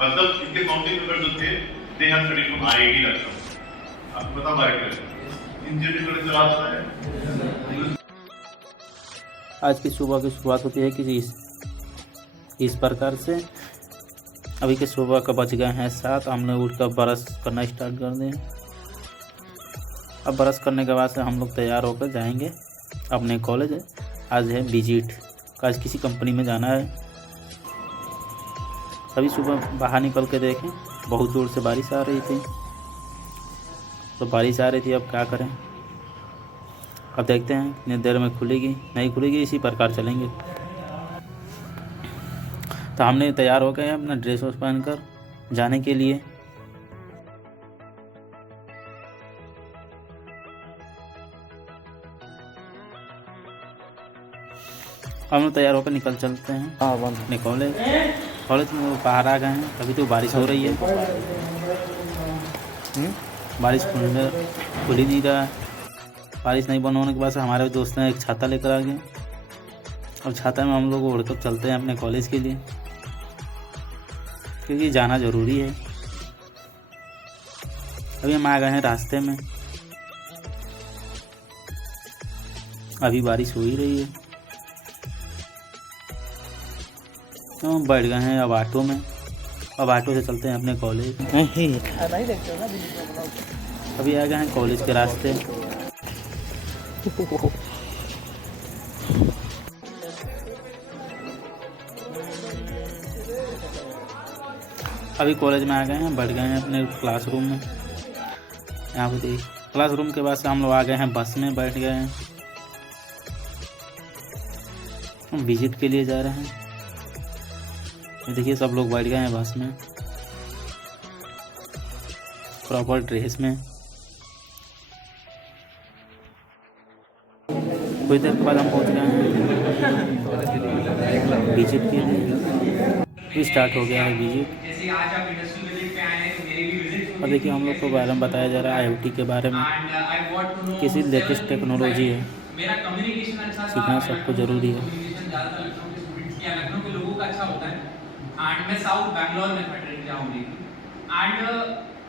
मतलब इनके founding member जो थे they have studied from IIT Lucknow. आपको पता है इंजीनियरिंग कॉलेज चला है। आज की सुबह की शुरुआत होती है किसी इस प्रकार से। अभी के सुबह का बज गए हैं 7। हमने उठकर ब्रश करना स्टार्ट कर दिया। अब ब्रश करने के बाद से हम लोग तैयार होकर जाएंगे अपने कॉलेज। आज है विजिट, आज किसी कंपनी में जाना है। अभी सुबह बाहर निकल के देखें, बहुत जोर से बारिश आ रही थी। तो बारिश आ रही थी, अब क्या करें। अब देखते हैं कितनी देर में खुलेगी नहीं खुलेगी, इसी प्रकार चलेंगे। तो हमने तैयार हो गए अपना ड्रेस पहनकर जाने के लिए। हम लोग तैयार होकर निकल चलते हैं अपने कॉलेज में। बाहर आ गए हैं, अभी तो बारिश हो रही है। बारिश खुल ही नहीं रहा है। बारिश नहीं बंद होने के बाद से हमारे दोस्त ने एक छाता लेकर आ गए। अब छाता में हम लोग ओढ़कर चलते हैं अपने कॉलेज के लिए, क्योंकि जाना ज़रूरी है। अभी हम आ गए हैं रास्ते में। अभी बारिश हो ही रही है। तो हम बैठ गए हैं अब ऑटो में। अब ऑटो से चलते हैं अपने कॉलेज। अभी आ गए हैं कॉलेज के रास्ते। अभी कॉलेज में आ गए हैं, बैठ गए हैं अपने क्लासरूम में। यहाँ पे देखिए, क्लासरूम के बाद से हम लोग आ गए हैं बस में, बैठ गए हैं। हम विजिट के लिए जा रहे हैं। देखिए सब लोग बैठ गए हैं बस में, प्रॉपर ड्रेस में। कुछ देर के बाद हम पहुंच गए हैं विजिट के लिए। स्टार्ट हो गया है विजिट। और देखिए हम लोग को बारे में बताया जा रहा है IoT के बारे में। किसी लेटेस्ट टेक्नोलॉजी है, सीखना सबको ज़रूरी है। लखनऊ के लोगों का अच्छा होता है। एंड मैं साउथ बैंगलोर में ट्रेन जाऊंगी। एंड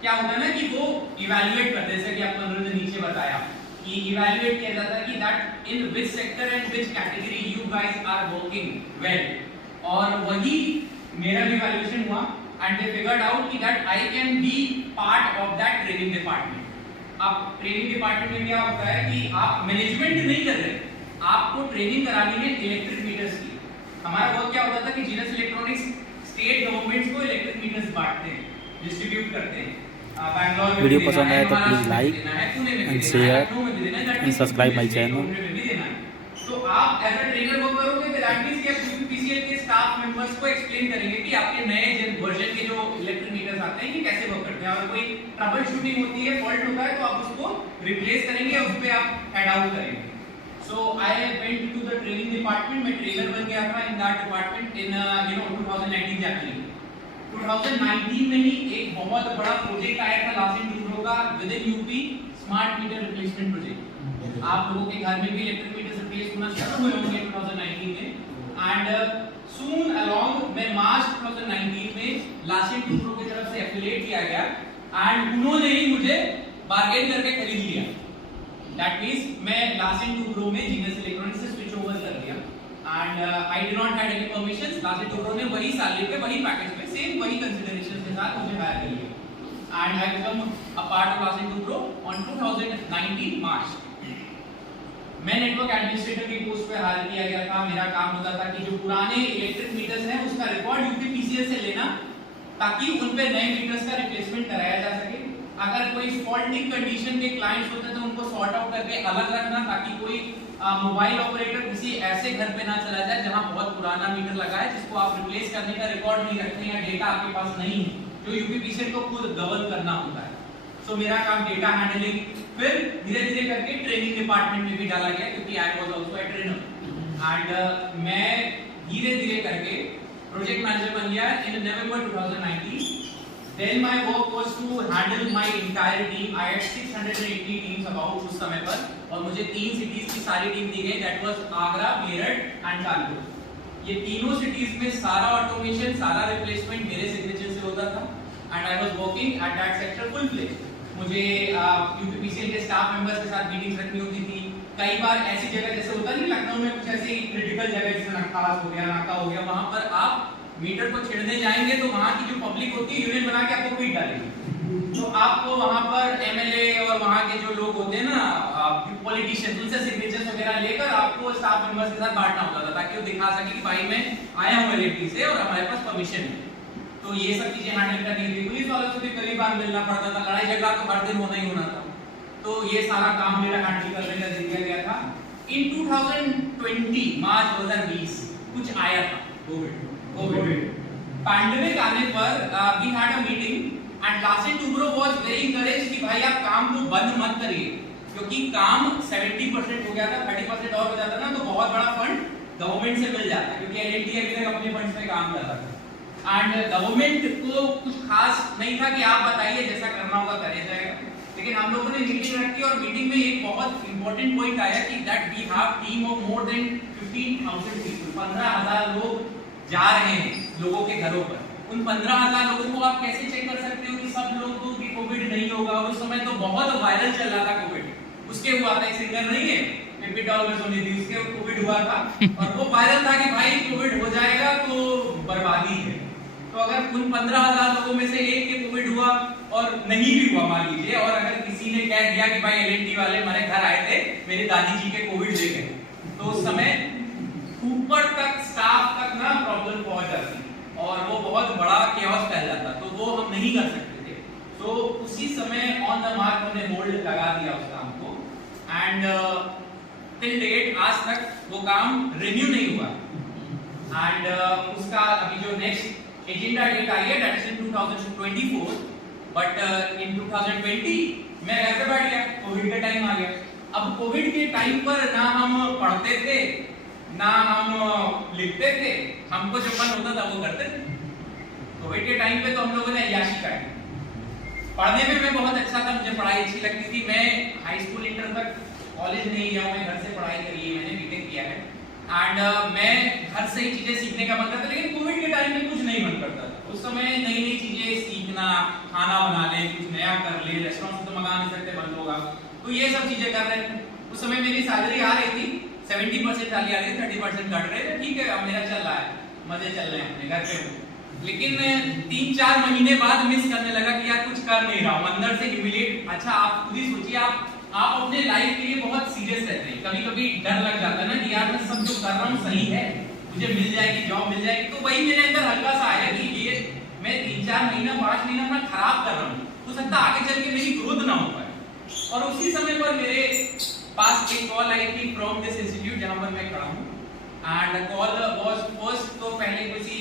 क्या होता है ना कि वो इवैल्यूएट करते हैं, जैसे कि आपको अनुरोध ने नीचे बताया कि इवैल्यूएट किया जाता है कि that in which sector and which category you guys are working well. और वही मेरा भी इवैल्यूएशन हुआ एंड दे फिगर्ड आउट कि that I can be part of that training department. अब ट्रेनिंग डिपार्टमेंट में क्या होता है कि आप मैनेजमेंट नहीं कर रहे, आपको ट्रेनिंग करानी है इलेक्ट्रिक मीटर्स की। हमारा वर्क क्या होता था कि जीनस इलेक्ट्रॉनिक्स स्टेट गवर्नमेंट्स को इलेक्ट्रिक मीटर्स बांटते हैं, डिस्ट्रीब्यूट करते हैं। बैंगलोर में वीडियो पसंद आए तो please like and share and subscribe my channel. तो आप एज अ ट्रेनर वर्क करोगे तो दैट मींस कि आप यूपीपीसीएल के स्टाफ मेंबर्स को एक्सप्लेन करेंगे कि आपके नए वर्जन के जो इलेक्ट्रिक मीटर्स आते हैं कि कैसे वर्क करते हैं। और कोई ट्रबल शूटिंग होती है, फॉल्ट होता है, तो आप उसको रिप्लेस करेंगे और उस पे आप हेड आउट करेंगे। So I went to the training department. मैं ट्रेनर बन गया था in that department in 2019 January। 2019 में ही एक बहुत बड़ा प्रोजेक्ट आया था लासिन टूरो का with in UP smart meter replacement project. आप लोगों के घर में भी इलेक्ट्रिक मीटर रिप्लेस होना शुरू हुए होंगे 2019 में। एंड सून अलोंग मैं मार्च 2019 में लासिन टूरो की तरफ से एफिलिएट किया गया एंड उन्होंने ही मुझे बार्गेन करके खरीद लिया। That means मैं लासिन टूरो में जीनस इलेक्ट्रॉनिक्स से स्विच ओवर कर दिया and I did not had any permissions. Larsen Toubro ने वही सैलरी पे वही पैकेज पे सेम वही कंसीडरेशंस के साथ मुझे हायर कर लिया and I become a part of Larsen Toubro on 2019 March. मैं नेटवर्क एडमिनिस्ट्रेटर की पोस्ट पे हायर किया गया था। मेरा काम होता था कि जो पुराने इलेक्ट्रिक मीटर्स हैं उसका रिकॉर्ड यूपीपीसीएल से लेना, ताकि उन पे नए मीटर्स का रिप्लेसमेंट कराया जा सके। अगर कोई फॉल्टिंग कंडीशन के क्लाइंट्स होते हैं तो उनको सॉर्ट आउट करके अलग रखना, ताकि कोई मोबाइल ऑपरेटर किसी ऐसे घर पे ना चला जाए जहां बहुत पुराना मीटर लगा है जिसको आप रिप्लेस करने का रिकॉर्ड नहीं रखते या डेटा आपके पास नहीं है, जो यूपीपीसीएल को खुद गवर्न करना होता है। सो मेरा काम डेटा हैंडलिंग, फिर धीरे धीरे करके ट्रेनिंग डिपार्टमेंट में भी डाला गया क्योंकि I was also a trainer and मैं धीरे धीरे करके प्रोजेक्ट मैनेजर बन गया इन नवंबर 2019। Then my work was to handle my entire team. I had 680 teams about उस समय पर, और मुझे 3 सिटीज की सारी टीम दी गई, that was Agra, Meerut and Kanpur. ये तीनों सिटीज में सारा ऑटोमेशन, सारा रिप्लेसमेंट मेरे सिग्नेचर से होता and I was working at that sector full fledge. मुझे यूपीपीसीएल के स्टाफ मेंबर्स के साथ मीटिंग्स रखनी होती थी। कई बार ऐसी जगह जैसे होता नहीं लखनऊ में कुछ ऐसी क्रिटिकल जगह जैसे नखास हो गया, नाका हो गया, वहां पर आप मीटर को छेड़ने जाएंगे तो वहां की जो पब्लिक होती है यूनियन बना के आपको पीट डालेगी। तो आपको वहां पर एमएलए और वहां के जो लोग होते हैं ना पॉलिटिशियंस, उनसे सिग्नेचर्स वगैरह लेकर आपको स्टाफ मेंबर्स के साथ बांटना होता था ताकि वो दिखा सके कि भाई मैं आया हूं एलएटी से और हमारे पास परमिशन है। तो ये सब चीजें हैंडल करनी थी। पुलिस वालों से भी कई बार मिलना पड़ता था, लड़ाई झगड़ा तो हर दिन होना ही होना था। तो ये सारा काम मेरा हैंडल करने का दे दिया गया था। इन 2020 मार्च 2020 कुछ आया था, कोविड पैंडेमिक आने पर we had a meeting and Larsen Toubro was very encourage कि भाई आप काम को बंद मत करिए, क्योंकि काम 70% हो गया था, 30% और हो जाता ना तो बहुत बड़ा फंड गवर्नमेंट से मिल जाता, क्योंकि एलएनटी अभी तक अपने फंड से काम कर रहा था। एंड गवर्नमेंट को कुछ खास नहीं था कि आप बताइए जैसा करना होगा करे जाएगा। लेकिन हम लोगों ने मीटिंग रखी और मीटिंग में एक बहुत इंपॉर्टेंट पॉइंट आया कि that we have team of more than 15,000 people. 15,000 लोग जा रहे हैं लोगों के घरों पर। उन 15,000 लोगों को आप कैसे चेक कर सकते हो कि सब लोगों को भी कोविड नहीं होगा? उस समय तो बहुत वायरल चल रहा था कोविड, उसके हुआ था, एक सिंगर नहीं है एपिडॉल में सुनी थी, उसके कोविड हुआ था और वो वायरल था कि भाई कोविड हो जाएगा तो बर्बादी है। तो अगर उन 15,000 लोगों में से एक के कोविड हुआ और नहीं भी हुआ मान लीजिए, और अगर किसी ने कह दिया कि भाई एलएनटी वाले हमारे घर आए थे, मेरी दादी जी के कोविड ले गए, तो उस समय ऊपर तक स्टाफ तक ना प्रॉब्लम पहुंच जाती और वो बहुत बड़ा केओस फैल जाता, तो वो हम नहीं कर सकते थे। तो उसी समय ऑन द मार्क हमने होल्ड लगा दिया उस काम को एंड टिल डेट आज तक वो काम रिन्यू नहीं हुआ। एंड उसका अभी जो नेक्स्ट एजेंडा डेट आई है that is in 2024, but in 2020 मैं घर पे बैठ गया, कोविड का टाइम आ गया। अब कोविड के टाइम पर ना हम पढ़ते थे ना हम लिखते थे, हमको जो मन होता था वो करते थे। कोविड के टाइम पे तो हम लोगों ने अय्याशी काटी। पढ़ने में मैं बहुत अच्छा था, मुझे पढ़ाई अच्छी लगती थी। मैं हाई स्कूल इंटर तक कॉलेज नहीं गया, मैं घर से पढ़ाई करी है, मैंने बीटेक किया है एंड मैं घर से ही चीजें सीखने का मन करता, लेकिन कोविड के टाइम में कुछ नहीं मन करता था। उस समय नई नई चीजें सीखना, खाना बना ले, कुछ नया कर ले, रेस्टोरेंट से तो मंगा नहीं सकते, बंद होगा, तो ये सब चीजें कर रहे थे। उस समय मेरी सैलरी आ रही थी 70% सैलरी आ रही थी, 30% कट रहे थे, ठीक है अब मेरा चल रहा है, मजे चल रहे हैं, अपने घर पे हूँ। लेकिन 3-4 महीने बाद मिस करने लगा कि यार कुछ कर नहीं रहा हूँ, अंदर से ह्यूमिलेट। अच्छा आप खुद ही सोचिए, आप अपने लाइफ के लिए बहुत सीरियस रहते हैं, कभी कभी डर लग जाता है ना कि यार मैं सब जो कर रहा हूँ सही है, मुझे मिल जाएगी जॉब, मिल जाएगी। तो वही मेरे अंदर हल्का सा आया कि ये मैं 3-4 महीना 5 महीना अपना खराब कर रहा हूँ, हो सकता है आगे चल के मेरी ग्रोथ ना हो पाए। और उसी समय पर मेरे पास एक कॉल आई थी फ्रॉम दिस इंस्टीट्यूट जहां पर मैं खड़ा हूं एंड कॉल वाज फर्स्ट। तो पहले किसी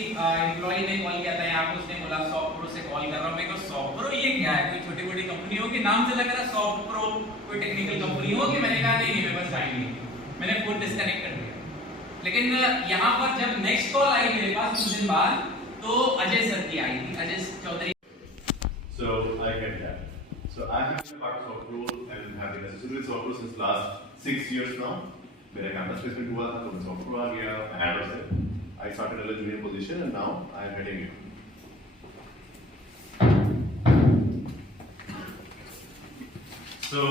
एम्प्लॉय ने कॉल किया था यहाँ पे, उसने बोला सॉफ्टप्रो से कॉल कर रहा हूं। मैं कहा सॉफ्टप्रो ये क्या है, कोई छोटी मोटी कंपनी हो के नाम से लग रहा है सॉफ्टप्रो, कोई टेक्निकल कंपनी हो कि? मैंने कहा नहीं मैं बस ज्वाइन नहीं, मैंने फोन डिस्कनेक्ट कर दिया। लेकिन यहाँ पर जब नेक्स्ट कॉल आई मेरे पास कुछ दिन बाद, तो अजय सर की आई थी, Ajay Chaudhary. So I get that. So I have been part of Softpro and have been associated with Softpro since last 6 years now. मेरा कैंपस प्लेसमेंट हुआ था तो मैं Softpro आ गया, हैंडल से I started at a junior position and now I am heading it. So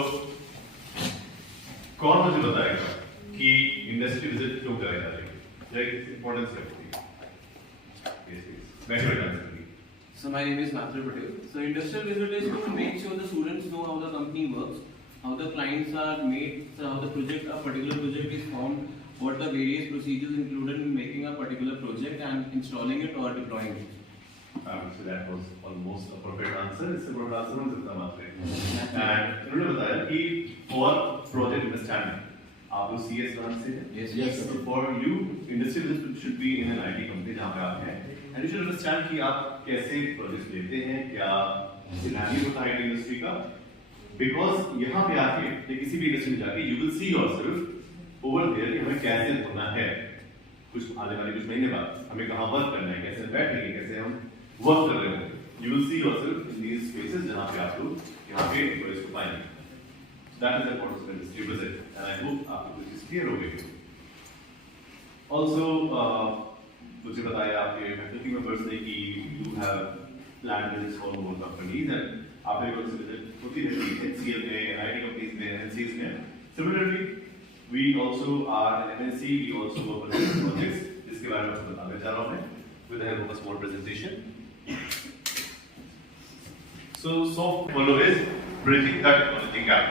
कौन मुझे बताएगा कि इंडस्ट्री विजिट क्यों कराई जा रही है, एक इम्पोर्टेंस है। So my name is Nathar Patel. So industrial visit is to make sure the students know how the company works, how the clients are made, so how the project, a particular project is formed, what the various procedures included in making a particular project and installing it or deploying it. So that was almost a perfect answer. इससे perfect answer हो सकता मात्र है। And उन्होंने बताया कि for project understanding आप लोग CS ब्रांच से हैं? Yes. So for you, industrial visit should be in an IT company जहाँ पे आप हैं, and you should understand कि आप कैसे प्रोजेक्ट्स लेते हैं, क्या सिनेरियो होता है IT इंडस्ट्री का, because यहाँ पे आके या किसी भी इंडस्ट्री में जाके you will see yourself over there कि हमें कैसे होना है, कुछ आने वाले कुछ महीने बाद हमें कहाँ वर्क करना है, कैसे बैठेंगे, कैसे हम वर्क कर रहे हैं। You will see yourself in these spaces जहाँ पे आप लोग यहाँ पे एम्प्लॉइज को पाएंगे। That is the importance of industry visit, and I hope आपको कुछ चीज क्लियर हो गई। Also मुझे बताया आपके फैकल्टी मेंबर्स ने कि you have planned visits for more companies and आपने कौन सी विजिट होती रहती है HCL में, IT companies में, MNCs में. Similarly, we also are MNC, we also work on different projects जिसके बारे में आपको बताने जा रहा हूँ मैं with the help of a small presentation. So soft follow is bridging the technology gap.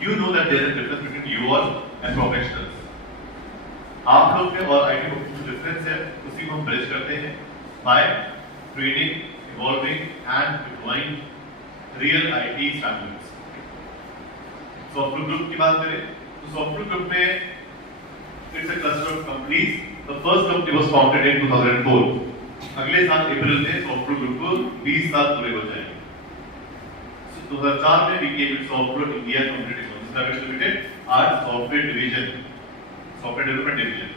You know that there is a difference between you all and professionals. आप लोग में और IT में कुछ difference है, उसी को हम bridge करते हैं by training, evolving and deploying real IT standards. Software group की बात करें तो software group में it's a cluster of companies. The first company was founded in 2004. अगले साल अप्रैल में software group को 20 साल पूरे हो जाएंगे. 2004 में we came with Software India Company Technologies Private Limited, our software division, software development division.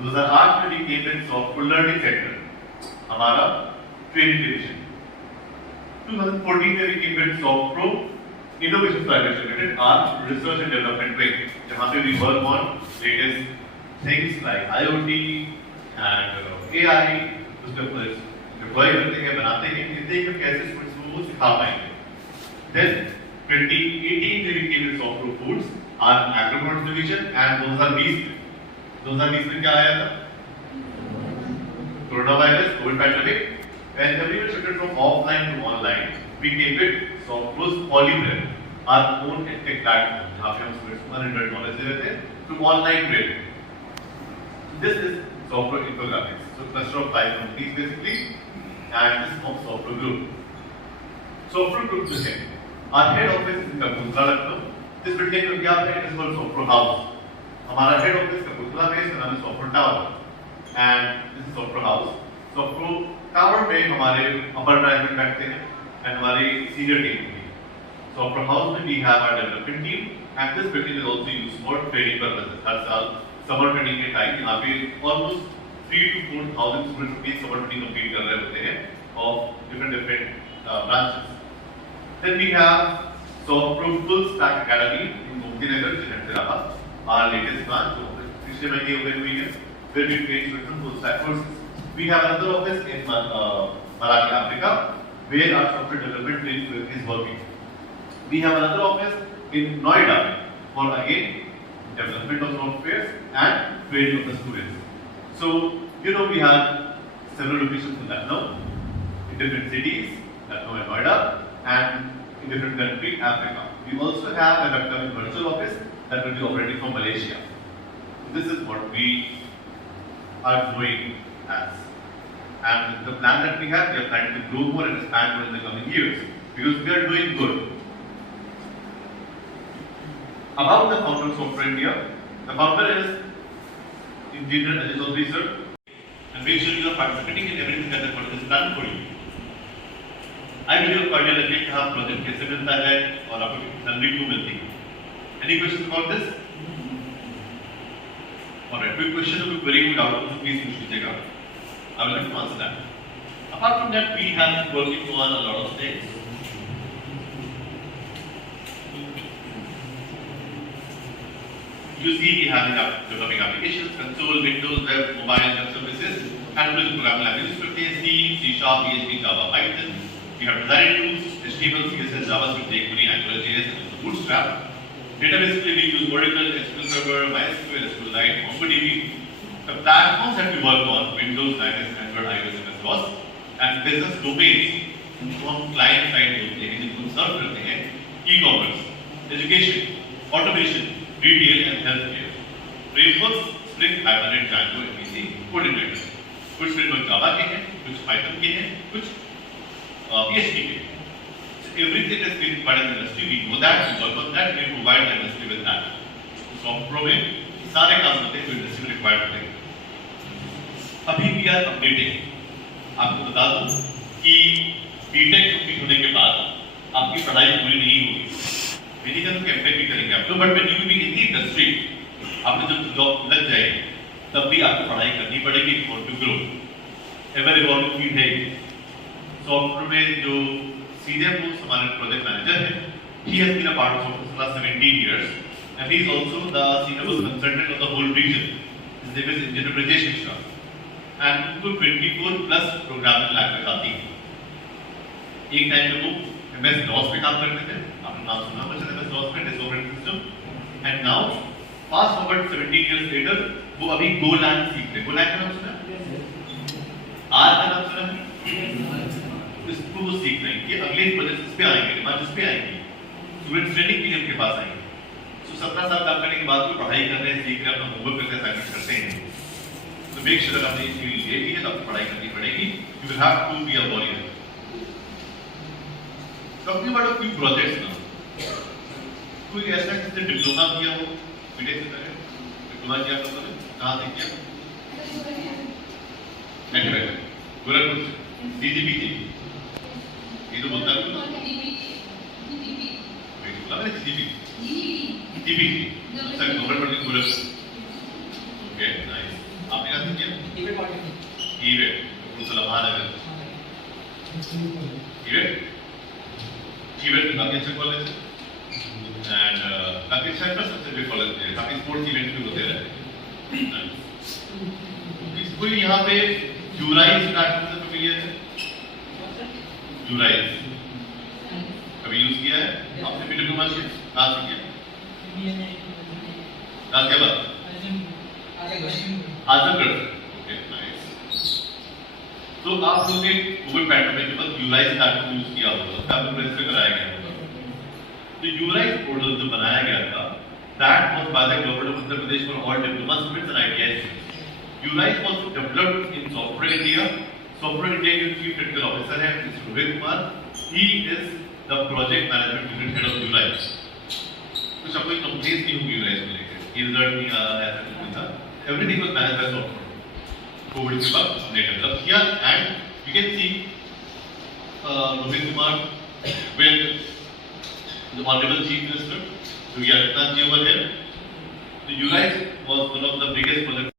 2008 में we came with Software Learning Center, हमारा training division. 2014 में we came with Softpro Innovation Private Limited, our research and development wing, जहाँ पे we work on latest things like IoT and AI, उसके ऊपर deploy करते हैं, बनाते हैं, देखते हैं कि कैसे students को सिखा पाएंगे. Then 2018 में we came with Softpro Foods, our agriculture division, and 2020 में क्या आया था? Coronavirus, COVID pandemic. When everyone shifted from offline to online, we came with Softpro's Polyprep, our own edtech platform, जहाँ पे हम students को unlimited knowledge दे रहे थे through online training. This is Softpro Infographics, so cluster of 5 companies basically, and this is Softpro Group. Softpro Group जो है, our head office is in Kapurthala, Lucknow. This building में क्या है? It is called Softpro House. हमारा head office Kapurthala में, इसका नाम है Softpro Tower, and this is Softpro House. Softpro Tower में हमारे upper management बैठते हैं and हमारी senior team भी. Softpro House में we have our development team and this building is also used for training purposes. हर साल summer training के time यहाँ पे almost 3,000 to 4,000 students भी summer training complete कर रहे होते हैं of different branches. Then we have Softpro Full Stack Academy in Gomtinagar, Chennai, our latest branch. पिछले महीने open हुई है, where we train students on full stack courses. We have another office in Malawi, Africa, where our software development team is working. We have another office in Noida for again development of software and training of the students. So we have several locations in Lucknow, in different cities, Lucknow and Noida, and in different countries, Africa. We also have an upcoming virtual office that will be operating from Malaysia. This is what we are doing as. And the plan that we have are planning to grow more and expand more in the coming years because we are doing good. About the founder of Softpro India, the founder is Engineer Ajay Chaudhary sir, and make sure you are participating in everything that the college has done for you. I believe quite a lot कि हाँ project कैसे मिलता है और आपको salary क्यों मिलती है. Any questions about this? Alright, quick question or query would out of please पूछिएगा. I would like to answer that. Apart from that, we have been working on a lot of things. You see, we have developing applications, console, Windows, web, mobile, web services, and programming languages for C, C#, PHP, Java, Python. We have design tools, HTML, CSS, JavaScript, jQuery, AngularJS, and Bootstrap. Databasically, we use Oracle, SQL Server, MySQL, SQLite, MongoDB. The platforms that we work on, Windows, Linux, Android, iOS, and MS-DOS, and business domains, जिनको हम client side बोलते हैं, जिनको हम serve करते हैं, e-commerce, education, automation, retail, and healthcare. Frameworks, Spring, Hibernate, Django, MVC, code injectors. कुछ framework Java के हैं, कुछ Python के हैं, कुछ PHP के हैं. So everything is being provided in the industry. We know that, we work on that, we provide the industry with that. Softpro में सारे काम होते हैं जो इंडस्ट्री में रिक्वायर्ड होते हैं. अभी भी यार अपडेटिंग आपको बता दूं कि बीटेक कंप्लीट होने के बाद आपकी पढ़ाई पूरी नहीं होगी. मेडिकल तो कैंपेन भी करेंगे आप लोग, but when you be in the industry आपने जब जॉब लग जाए तब भी आपको पढ़ाई करनी पड़ेगी for to grow. Ever evolving field है. सॉफ्टवेयर में जो सीनियर मोस्ट हमारे प्रोजेक्ट मैनेजर हैं, he has been a part of Softpro for the last 17 years. And he is also the senior most consultant of the whole region. His name is Engineer Brajesh Mishra. And उनको 24 plus programming language आती है. एक time में वो MS DOS पे काम करते थे, आपने नाम सुना होगा MS DOS पे, desk operating system, and now fast forward 17 years later वो अभी गोलैंग सीख रहे हैं। गोलैंग का नाम सुना है? आर का नाम सुना है? इसको वो सीख रहे हैं कि अगले प्रोजेक्ट पे आएंगे, डिमांड्स पे आएंगे, स्टूडेंट्स ट्रेनिंग के लिए उनके पास आएंगे। तो 17 साल काम करने के बाद वो पढ़ाई कर रहे हैं, सीख रहे हैं, अपना होमवर्क करते हैं, असाइनमेंट करते हैं। तो मेक श्योर आपने ये फील्ड ले ली है तो आपको पढ़ाई करनी पड़ेगी। You will have to be a warrior. Talking about a few projects now, कोई ऐसा जिसने डिप्लोमा किया हो, बीटेक से पहले डिप्लोमा किया तो कहाँ से किया? गोरखपुर से, DGPT, ये तो बोलता है ना, DGPT, सर गवर्नमेंट पढ़ती गोरखपुर, ओके नाइस। आपने कहाँ से किया? ईवेट, महानगर, ईवेट काफी अच्छा कॉलेज है, एंड काफी अच्छा इंफ्रास्ट्रक्चर कॉलेज है, काफी स्पोर्ट्स इवेंट भी होते रहते हैं। कोई यहाँ पे यूराइज प्लेटफॉर्म से फेमिलियर है? यूराइज कभी यूज किया है आपने? भी डिप्लोमा किया, कहाँ से किया? Ghaziabad, Azamgarh, okay nice. तो आप लोगों ने कोविड पैंडेमिक के बाद यूराइज प्लेटफॉर्म यूज किया होगा, आपको रजिस्टर कराया गया होगा। तो यूराइज पोर्टल जो बनाया गया था, that was by the government of Uttar Pradesh for all diploma students and ITI students. Urize was developed in Software India. Software India के chief technical officer है Rohit Kumar. He is the project management unit head of Urize. कुछ आपको complaints नहीं होंगी Urize को लेकर, result नहीं आ रहा है, ऐसा कुछ नहीं था. Everything was managed by software. Covid के बाद ने डेवलप किया, and you can see Rohit Kumar with the Honorable Chief Minister Yogi Adityanath ji over here. The Urize was one of the biggest project